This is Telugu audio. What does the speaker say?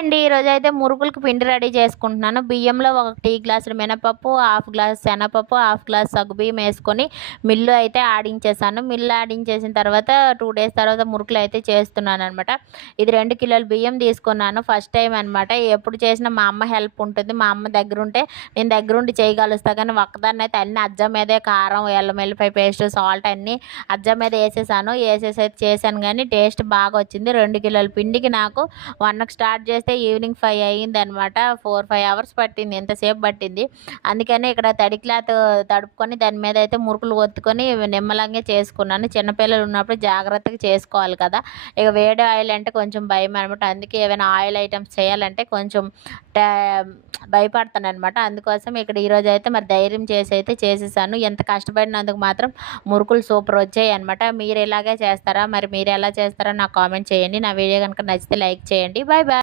అండి. ఈరోజైతే మురుకులకి పిండి రెడీ చేసుకుంటున్నాను. బియ్యంలో ఒక టీ గ్లాసులు మినపప్పు, హాఫ్ గ్లాస్ శనగపప్పు, హాఫ్ గ్లాస్ సగ్గుబియ్యం వేసుకొని మిల్లు అయితే ఆడించేసాను. మిల్లు ఆడించేసిన తర్వాత 2 డేస్ తర్వాత మురుకులు అయితే చేస్తున్నాననమాట. ఇది 2 కిలోల బియ్యం తీసుకున్నాను. ఫస్ట్ టైం అనమాట. ఎప్పుడు చేసినా మా అమ్మ హెల్ప్ ఉంటుంది. మా అమ్మ దగ్గరుంటే నేను దగ్గరుండి చేయగలుస్తా. కానీ ఒక్కదాన్ని అయితే అన్నీ అజ్జ మీదే కారం, అల్లం వెల్లిపాయ పేస్ట్, సాల్ట్ అన్నీ అజ్జ మీద వేసేసాను. వేసేసి అయితే చేశాను కానీ టేస్ట్ బాగా వచ్చింది. 2 కిలోల పిండికి నాకు 1కి స్టార్ట్ చేస్తే ఈవినింగ్ 5 అయ్యిందనమాట. 4, 5 అవర్స్ పట్టింది. ఎంతసేపు పట్టింది. అందుకని ఇక్కడ తడి క్లాత్ తడుపుకొని దాని మీద అయితే మురుకులు ఒత్తుకొని నిమ్మలంగా చేసుకున్నాను. చిన్నపిల్లలు ఉన్నప్పుడు జాగ్రత్తగా చేసుకోవాలి కదా. ఇక వేడి ఆయిల్ అంటే కొంచెం భయం అనమాట. అందుకే ఏమైనా ఆయిల్ ఐటమ్స్ చేయాలంటే కొంచెం భయపడతానమాట. అందుకోసం ఇక్కడ ఈరోజు అయితే మరి ధైర్యం చేసి అయితే చేసేసాను. ఎంత కష్టపడినందుకు మాత్రం మురుకులు సూపర్ వచ్చాయి అనమాట. మీరు ఇలాగే చేస్తారా? మరి మీరు ఎలా చేస్తారో నాకు కామెంట్ చేయండి. నా వీడియో కనుక నచ్చితే లైక్ చేయండి. Bye bye.